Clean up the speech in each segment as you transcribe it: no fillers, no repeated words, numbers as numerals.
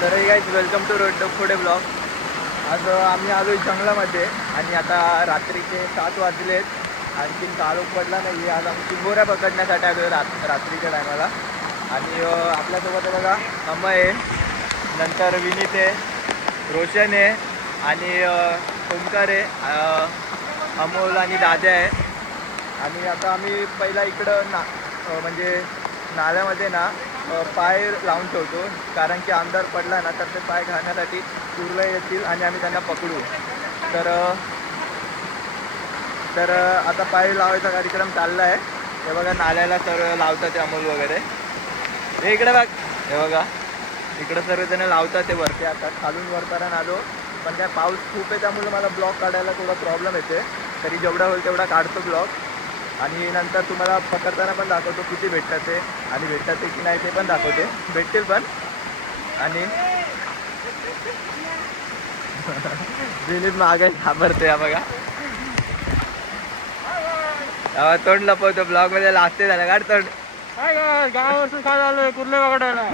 तर guys welcome to road पुढे blog. आज आम्ही आलो जंगलामध्ये आणि आता रात्रीचे 7 वाजलेत. आणखीन काळोख पडला नाही आहे. आज आम्ही चिंबोऱ्या पकडण्यासाठी आलो रात्रीच्या टायमाला. आणि आपल्यासोबत बघा अमय आहे, नंतर विनीत आहे, रोशन आहे आणि ओमकार आहे, अमोल आणि दाद्या आहे. आणि आता आम्ही पहिला इकडं म्हणजे नाल्यामध्ये पाय लावून ठेवतो, कारण की अंधार पडला ना तर ते पाय घालण्यासाठी दूरला येतील आणि आम्ही त्यांना पकडू. तर आता पाय लावायचा कार्यक्रम चालला आहे. हे बघा नाल्याला सर्व लावतात ते अमोल वगैरे. हे इकडे बघ, हे बघा इकडं सर्वजण लावतात ते वरती. आता खालून वरपर्यंत आलो, पण काय पाऊस खूप आहे त्यामुळे मला ब्लॉग काढायला थोडा प्रॉब्लेम येते. तरी जेवढा होईल तेवढा काढतो ब्लॉग. आणि नंतर तुम्हाला पकडताना पण दाखवतो किती भेटतात ते, आणि भेटतात ते की नाही ते पण दाखवते. भेटतील पण. आणि विनीत मागे घाबरते बघा, तोंड लपवतो ब्लॉगमध्ये. लागते झालं काढ तोंड. गावावरसून काय झालं कुर्ले पकडायला.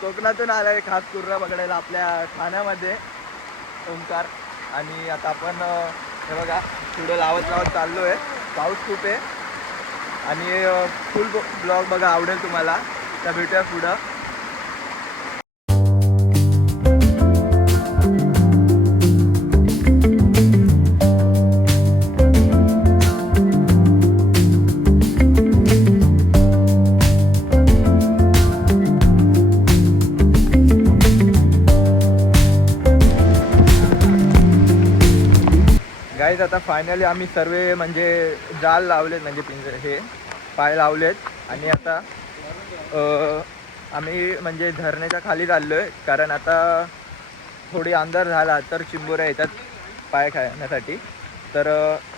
कोकणातून आलाय खास कुर्रा पकडायला आपल्या ठाण्यामध्ये ओंकार. आणि आता आपण हे बघा पुढं लावत चाललो आहे. पाऊस खूप आहे आणि फुल ब्लॉग बघा, आवडेल तुम्हाला. तर भेटूया पुढं. गाईज आता फायनली आम्ही सर्व म्हणजे जाल लावलेत, म्हणजे पिंजरे हे पाय लावलेत. आणि आता आम्ही म्हणजे धरणाच्या खाली चाललो आहे, कारण आता थोडी अंधार झाला तर चिंबोऱ्या येतात पाय खाण्यासाठी. तर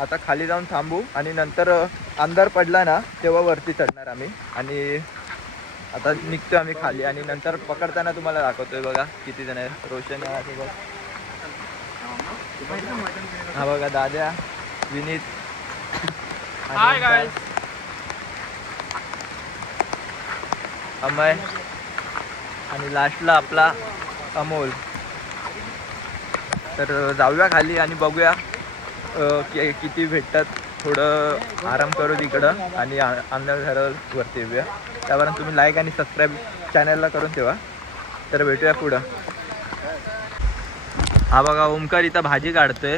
आता खाली जाऊन थांबू आणि नंतर अंधार पडला ना तेव्हा वरती चढणार आम्ही. आणि आता निघतो आम्ही खाली आणि नंतर पकडताना तुम्हाला दाखवतोय. बघा किती जण आहे. रोशन आहे बघ, हा बघा दाद्या, विनीत, हाय गाइस, अमय आणि लास्टला आपला अमोल. तर जाऊया खाली आणि बघूया किती भेटतात. थोडं आराम करू तिकडं आणि अंधार झाल्यावर वरती येऊया. त्यावरून तुम्ही लाईक आणि सबस्क्राईब चॅनलला करून ठेवा. तर भेटूया पुढं. हा बघा ओमकार इथं भाजी काढतोय.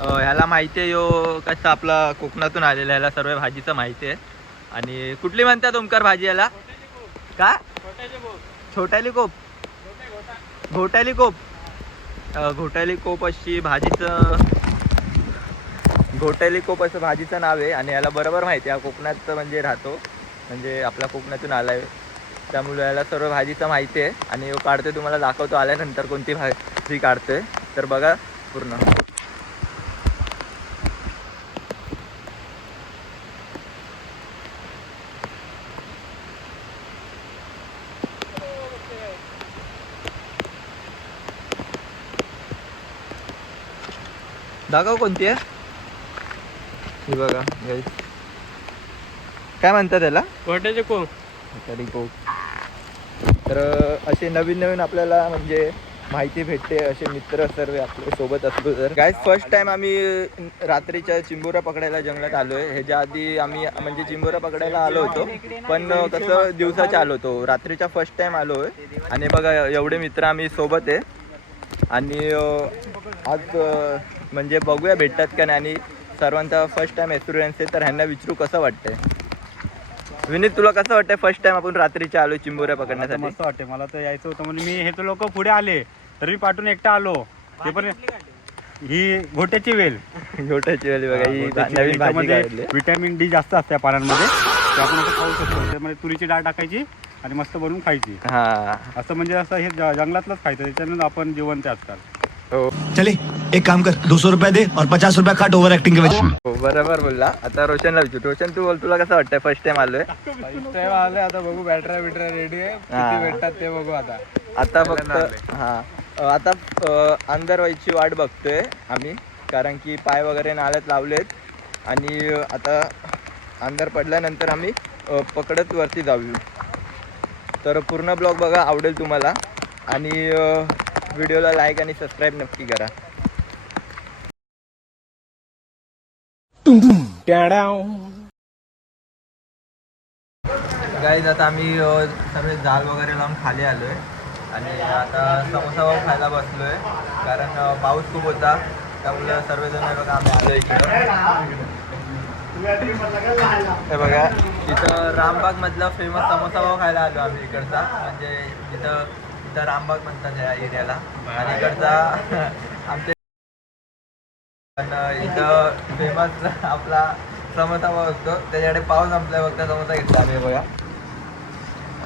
ह्याला माहिती आहे यो कसं आपला कोकणातून आलेला, ह्याला सर्व भाजीचं माहिती आहे. आणि कुठली म्हणतात ओमकार भाजी याला? का छोट्याली कोप, घोटाली कोप, घोटाली कोप अशी भाजीचं, घोटाली कोप असं भाजीचं नाव आहे. आणि याला बरोबर माहिती आहे, कोकणात म्हणजे राहतो, म्हणजे आपल्या कोकणातून आला आहे, त्यामुळे याला सर्व भाजीचं माहिती आहे. आणि यो काढतोय, तुम्हाला दाखवतो आल्यानंतर कोणती भाजी काढतोय. तर बघा पूर्ण. दाखव कोणती आहे ही. बघा गाईस, काय म्हणतात त्याला? कोट्याचे कोण तरी कोक. तर असे नवीन आपल्याला म्हणजे माहिती भेटते, असे मित्र सर्व आपल्या सोबत असलो तर. गाईस फर्स्ट टाइम आम्ही रात्रीच्या चिंबोऱ्या पकडायला जंगलात आलो आहे. ह्याच्या आधी आम्ही म्हणजे चिंबोऱ्या पकडायला आलो होतो, पण कसं दिवसाच्या आलो होतो. रात्रीच्या फर्स्ट टाइम आलो आहे. आणि बघा एवढे मित्र आम्ही सोबत आहे. आणि आज म्हणजे बघूया भेटतात का नाही. आणि सर्वांचा फर्स्ट टाइम एक्सपिरियन्स आहे, तर ह्यांना विचारू कसं वाटतंय. विनीत तुला कसं वाटतंय फर्स्ट टाइम आपण रात्रीच्या आलो चिंबोऱ्या पकडण्यासाठी? मस्त वाटते. मला तर यायचं होतं म्हणजे मी, हे तर लोक पुढे आले तर मी पाठवून एकटा आलो. ते पण ही घोट्याची वेल, घोट्याची वेल बघा, ही नवीन भाजी काढली. विटॅमिन डी जास्त असते पानांमध्ये, ते आपण आता खाऊ शकतो. त्यामध्ये तुरीची डाळ टाकायची आणि मस्त बनवून खायची. हा असं म्हणजे असं हे जंगलातलंच खायचं, त्याच्यानंतर आपण जिवंत आजकाल. हो चले एक काम कर, 200 रुपये दे और 50 रुपये काट ओव्हर ऍक्टिंग के वजह. हो बरोबर बोलला. आता रोशनला विचारू. रोशन तू बोल, तुला कसं वाटतंय फर्स्ट टाइम आलोय? फर्स्ट टाइम आलोय, आता बघू बॅटऱ्या रेडी आहे, किती भेटतात ते बघू. आता फक्त आता अंधार व्हायची वाट बघतोय आम्ही, कारण की पाय वगैरे नाल्यात लावलेत. आणि आता अंधार पडल्यानंतर आम्ही पकडत वरती जाऊ. तर पूर्ण ब्लॉग बघा, आवडेल तुम्हाला. आणि व्हिडिओला लाईक आणि सबस्क्राईब नक्की करा. गाईज आता आम्ही सगळे जाल वगैरे लावून खाली आलो आहे आणि आता समोसा पाव खायला बसलो आहे कारण पाऊस खूप होता त्यामुळे सर्वजण बघा आम्ही आलो इकडं. हे बघा इथं रामबागमधला फेमस समोसा पाव खायला आलो आम्ही इकडचा म्हणजे इथं रामबाग म्हणतात या एरियाला आणि इकडचा आमच्या इथं फेमस आपला समोसा पाव असतो त्याच्याकडे पाव संपलाय फक्त समोसा घेतला आम्ही बघा.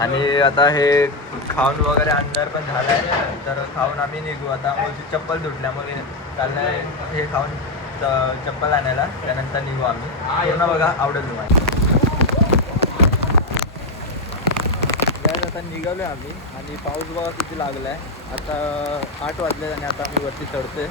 आणि आता हे खाऊन वगैरे अंधार पण झाला आहे तर खाऊन आम्ही निघू. आता माझी चप्पल तुटल्यामुळे चाललं आहे हे खाऊन चप्पल आणायला त्यानंतर निघू आम्ही. पूर्ण बघा आवडेल तुम्हाला. आता निघालो आहे आम्ही आणि पाऊस बघा किती लागला आहे. आता 8 वाजले आणि आता आम्ही वरती चढतोय.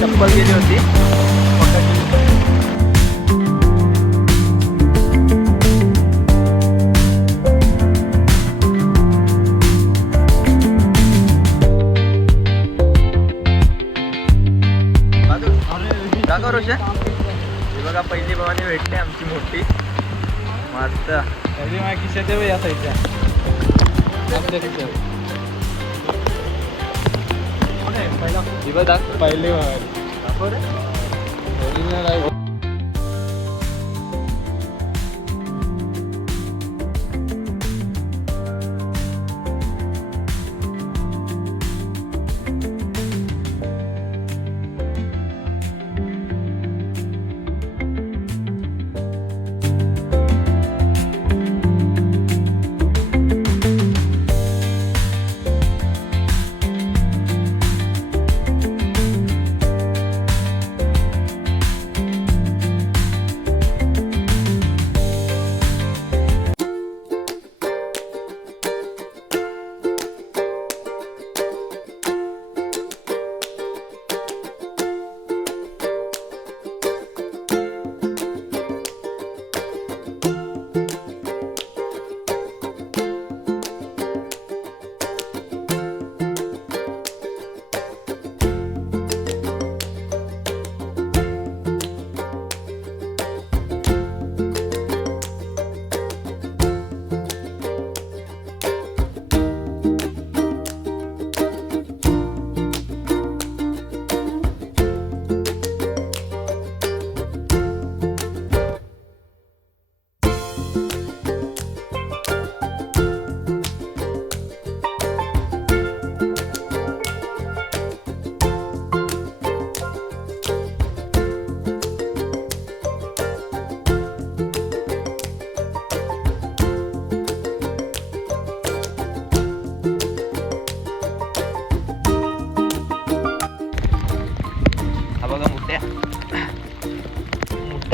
चप्पल गेली होती. दाखव रोशन. हे बघा पहिली भवानी भेटली आमची मोठी मस्त. पहिली माझ्या खिशात या साईडच्या पहिले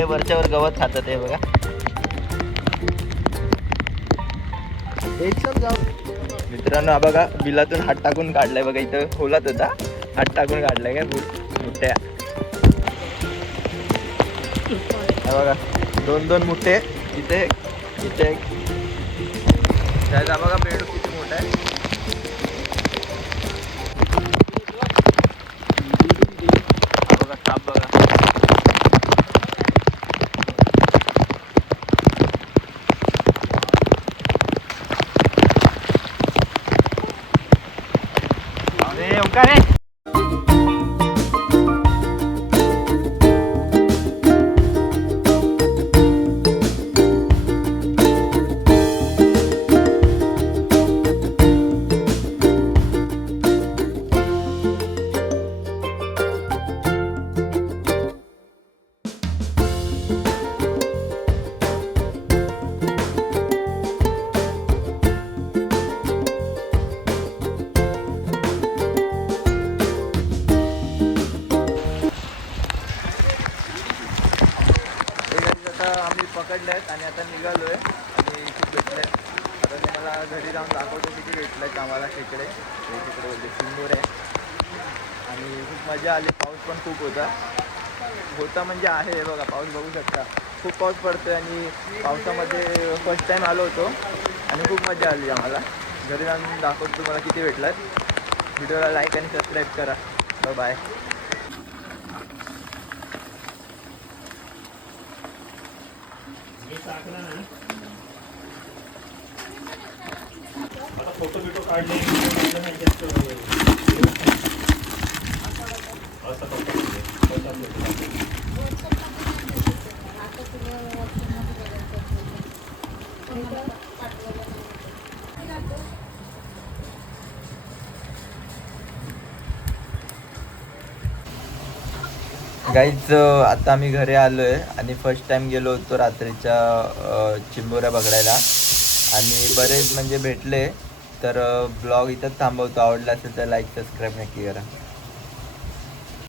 वरच्यावर गवत खातात हे बघा. मित्रांनो हा बघा बिलातून हात टाकून काढलाय बघा. इथं खोलात होता हात टाकून काढलाय काय मुठ्या. हा बघा 2-2 मुठे इथे इथे. त्याचा बघा बेडूक किती मोठा आहे. हा बघा साप बघा. ओंकार आहे. निघालोय आणि खूप भेटले. आता तुम्हाला घरी जाऊन दाखवतो किती भेटलेत आम्हाला खेकडे. हे तिकडे बोलते चिंबोरे आणि खूप मजा आली. पाऊस पण खूप होता म्हणजे आहे. हे बघा पाऊस बघू शकता, खूप पाऊस पडतोय आणि पावसामध्ये फर्स्ट टाईम आलो होतो आणि खूप मजा आली आम्हाला. घरी जाऊन दाखवतो तुम्हाला किती भेटलात. व्हिडिओला लाईक आणि सबस्क्राईब करा. बाय. फोटो बिटो काढले गाईज आता आम्ही घरी आलो आहे आणि फर्स्ट टाईम गेलो होतो रात्रीच्या चिंबोऱ्या पकडायला आणि बरेच म्हणजे भेटले. तर ब्लॉग इथंच थांबवतो. आवडला असेल तर लाईक सबस्क्राईब नक्की करा.